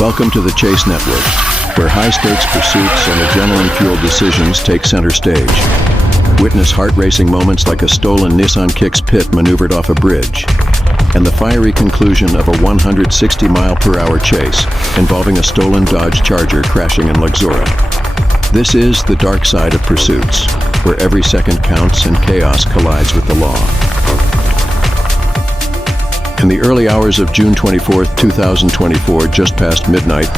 Welcome to the Chase Network, where high-stakes pursuits and adrenaline-fueled decisions take center stage. Witness heart-racing moments like a stolen Nissan Kicks pit maneuvered off a bridge, and the fiery conclusion of a 160-mile-per-hour chase involving a stolen Dodge Charger crashing in Luxora. This is the dark side of pursuits, where every second counts and chaos collides with the law. In the early hours of June 24, 2024, just past midnight,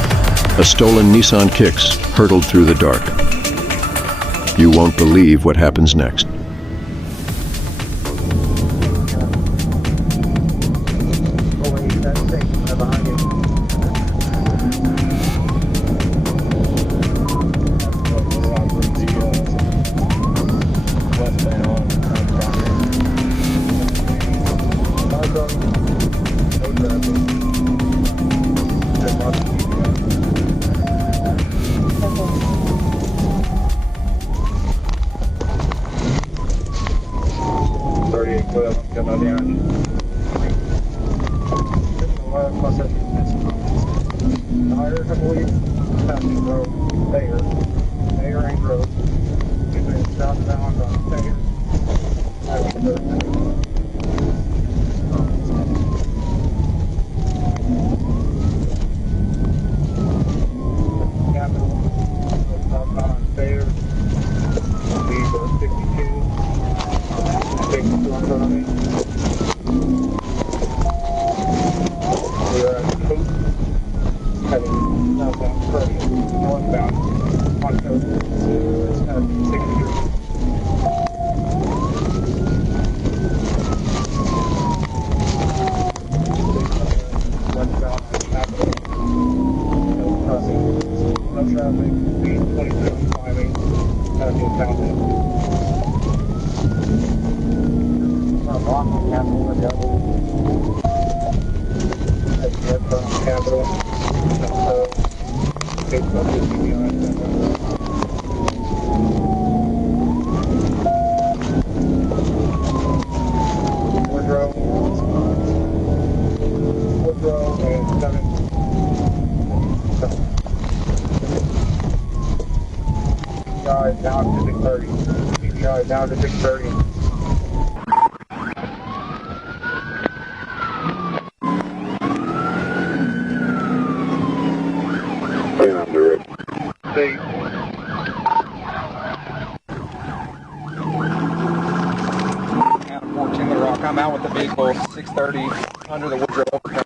a stolen Nissan Kicks hurtled through the dark. You won't believe what happens next. Down to 6:30. I'm out with the vehicle, 6:30, under the Woodrow overpass.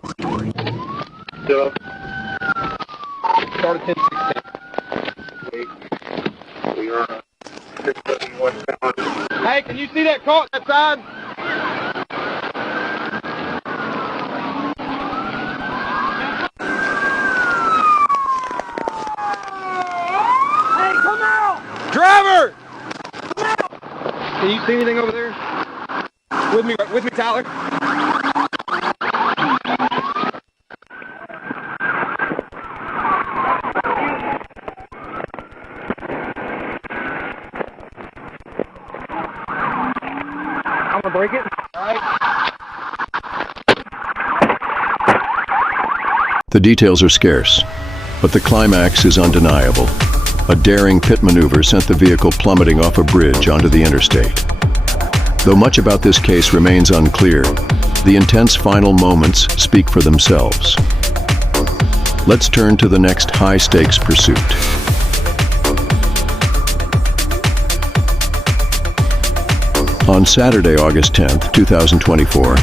Start at 10:16. We are 6:30 westbound. Hey, can you see that car that side? Hey, come out! Driver! Come out! Can you see anything over there? With me, Tyler. I'm gonna break it. All right. The details are scarce, but the climax is undeniable. A daring pit maneuver sent the vehicle plummeting off a bridge onto the interstate. Though much about this case remains unclear, the intense final moments speak for themselves. Let's turn to the next high-stakes pursuit. On Saturday, August 10th, 2024,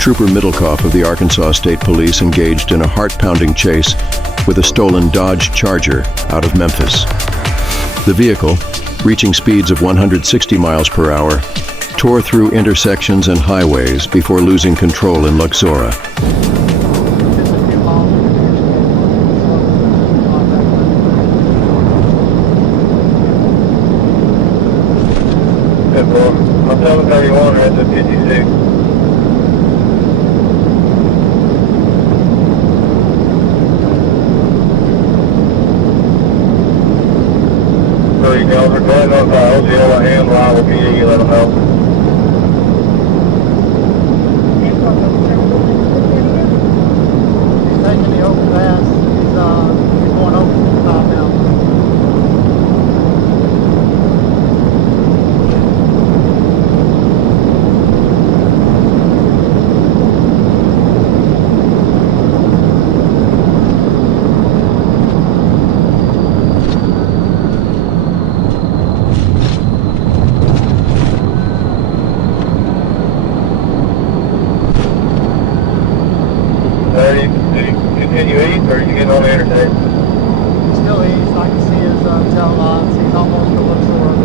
Trooper Middlecoff of the Arkansas State Police engaged in a heart-pounding chase with a stolen Dodge Charger out of Memphis. The vehicle, reaching speeds of 160 miles per hour, tore through intersections and highways before losing control in Luxora. I'm 731 at the 56. So you guys are going on files, you know what hand line will be, you let them know. He's taking the overpass. He's Did he continue east, or are you getting on the interstate? Still east. I can see his tail lights. He's almost to Luxor.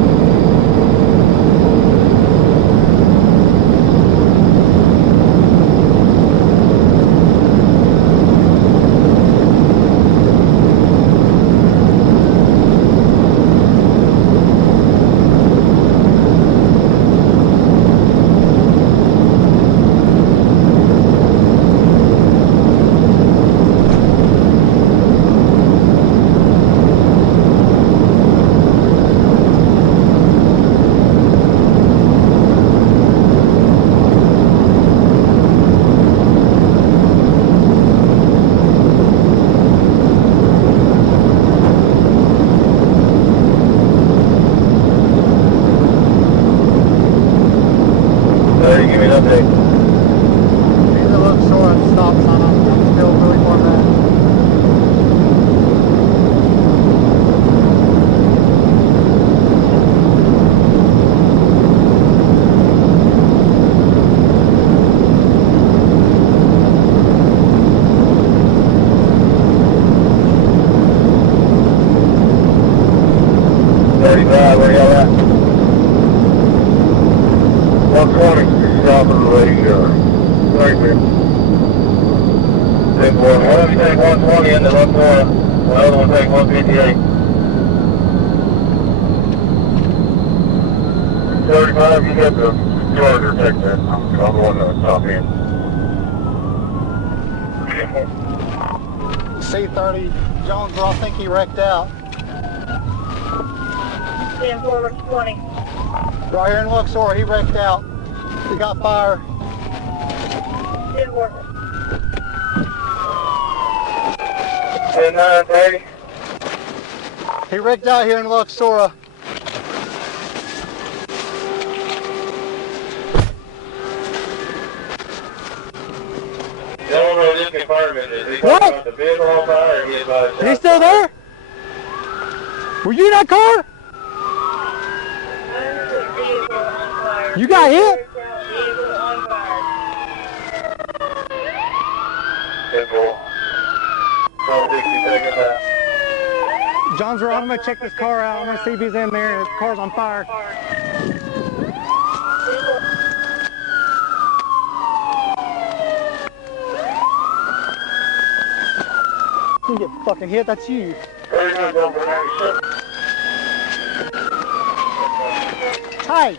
Give me an update. He's a Luxor at the stop sign. I'm still really far back. Where y'all at? 120, south of the radio. Right there. Take one of you take 120 into 120. The other one take 158. 35, you get the charger, take that. I'm the one on the top end. C30, Jonesboro, I think he wrecked out. 10 forward 20. Right here in Luxor, he wrecked out. He got fire. 10 forward. 10-9, 30. He wrecked out here in Luxor. Don't know this confirming. Is he What? talking about the vehicle on fire or he about Is he still there? Were you in that car? Vehicle on fire. You got hit? Vehicle on fire. 10-4. 60 seconds out. Jonesboro, I'm gonna check this car out. I'm gonna see if he's in there. His car's on fire. You get fucking hit, that's you. Hey,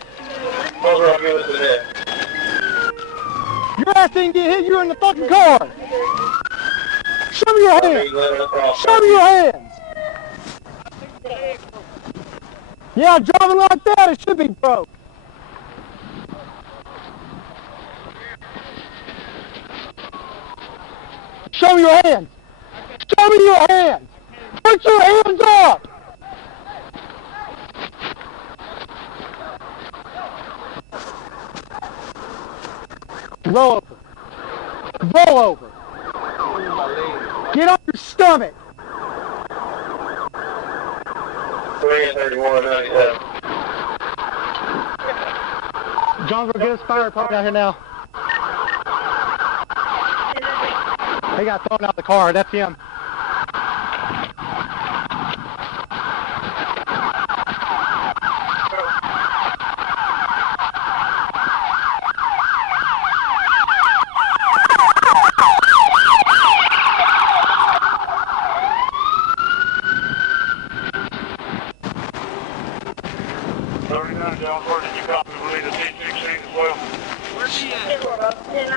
I'll give it to that. your ass didn't get hit, you were in the fucking car. Show me your hands. Show me your hands. Yeah, driving like that, it should be broke. Show me your hands. Show me your hands. Put your hands up. Roll over. Roll over. Get on your stomach. 331.97. John, go get his fire department out here now. He got thrown out of the car. That's him.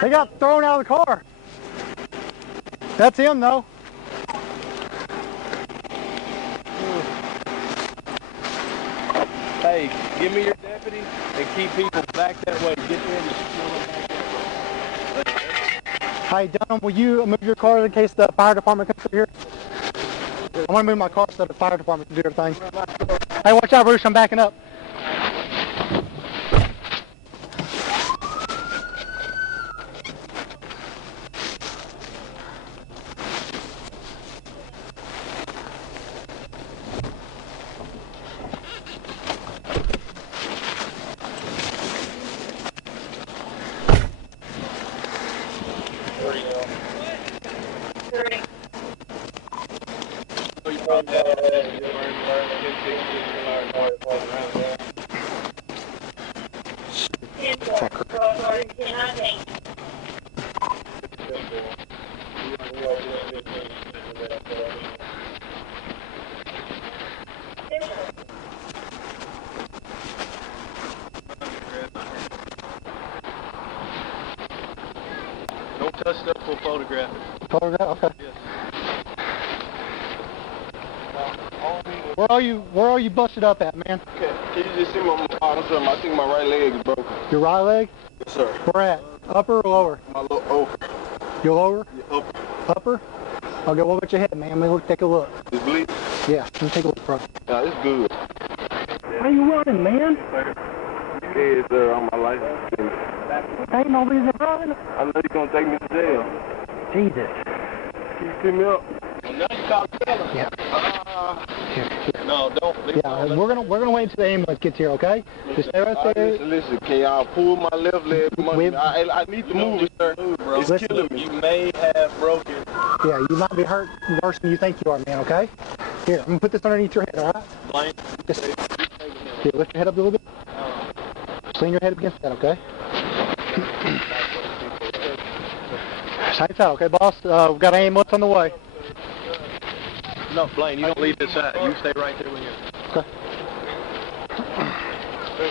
He got thrown out of the car. That's him, though. Hey, give me your deputy and keep people back that way. Get them to secure them back that way. Hey, Dunham, will you move your car in case the fire department comes through here? I want to move my car so the fire department can do everything. Hey, watch out, Bruce, I'm backing up. Don't touch stuff for photograph. Photograph? Okay. Yes. Where are you busted up at, man? Okay, can you just see my bottom? I think my right leg is broken. Your right leg? Yes, sir. Where at? Upper or lower? My little over. Your lower? Yeah, upper. Upper? Okay, what about your head, man? Let me take a look. It's bleeding? Yeah, let me take a look, bro. Yeah, it's good. Why are you running, man? Yeah, sir, on my license. Ain't no reason running. I know you're gonna take me to jail. Jesus. Can you pick me up? Well, now you call the fella. Yeah. Here. No, don't. Yeah, we're gonna wait until the ambulance gets here, okay? Just stay right there. Listen, can y'all pull my left leg from under me? I need to move it, sir. It's Listen. killing me. You may have broken. Yeah, you might be hurt worse than you think you are, man, okay? Here, I'm gonna put this underneath your head, alright? Blank. Just here, lift your head up a little bit. Just lean your head up against that, okay? Tight out, okay, boss? We've got an ambulance on the way. No, Blaine, you don't leave this side. You stay right there with you. Okay.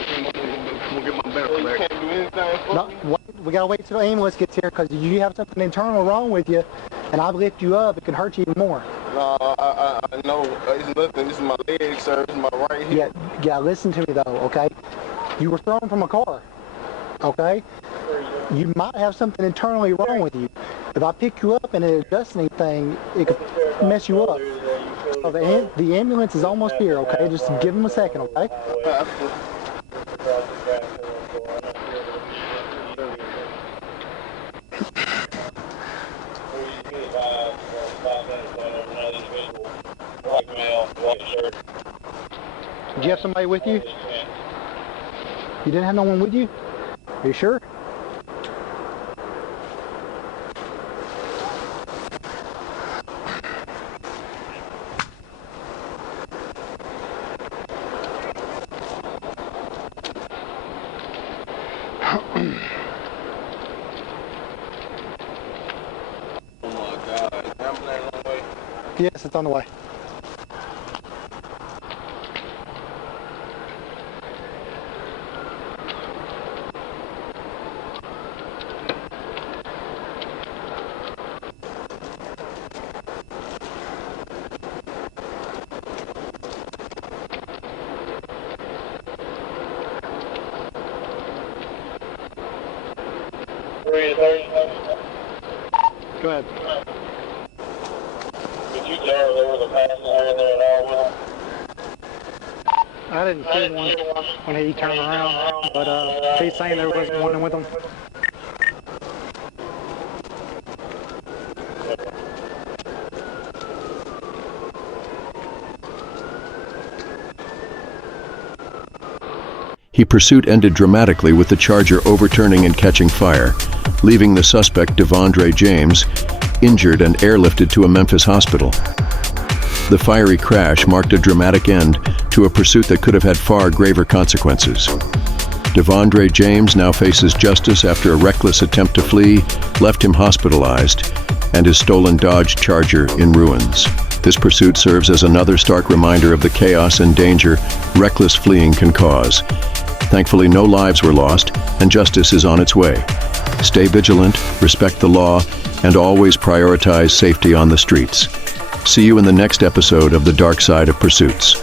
I'm gonna get my medical You there. can't do anything for No, me? we gotta wait till the ambulance gets here because you have something internal wrong with you, and I lift you up, it can hurt you even more. No, I know. It's nothing. This is my leg, sir. This is my right hip. Yeah, listen to me though, okay? You were thrown from a car, okay? You might have something internally wrong with you. If I pick you up and it adjusts anything, it could mess you up. So the ambulance is almost here, okay? Just give them a second, okay? Did you have somebody with you? You didn't have no one with you? Are you sure? Oh my God. Is the ambulance on the way? Yes, it's on the way. Go ahead. Did you tell there was a passenger in there at all with him? I didn't see one when he turned around, but he's saying there wasn't one with him. The pursuit ended dramatically with the Charger overturning and catching fire, leaving the suspect, Devondre James, injured and airlifted to a Memphis hospital. The fiery crash marked a dramatic end to a pursuit that could have had far graver consequences. Devondre James now faces justice after a reckless attempt to flee left him hospitalized and his stolen Dodge Charger in ruins. This pursuit serves as another stark reminder of the chaos and danger reckless fleeing can cause. Thankfully, no lives were lost, and justice is on its way. Stay vigilant, respect the law, and always prioritize safety on the streets. See you in the next episode of The Dark Side of Pursuits.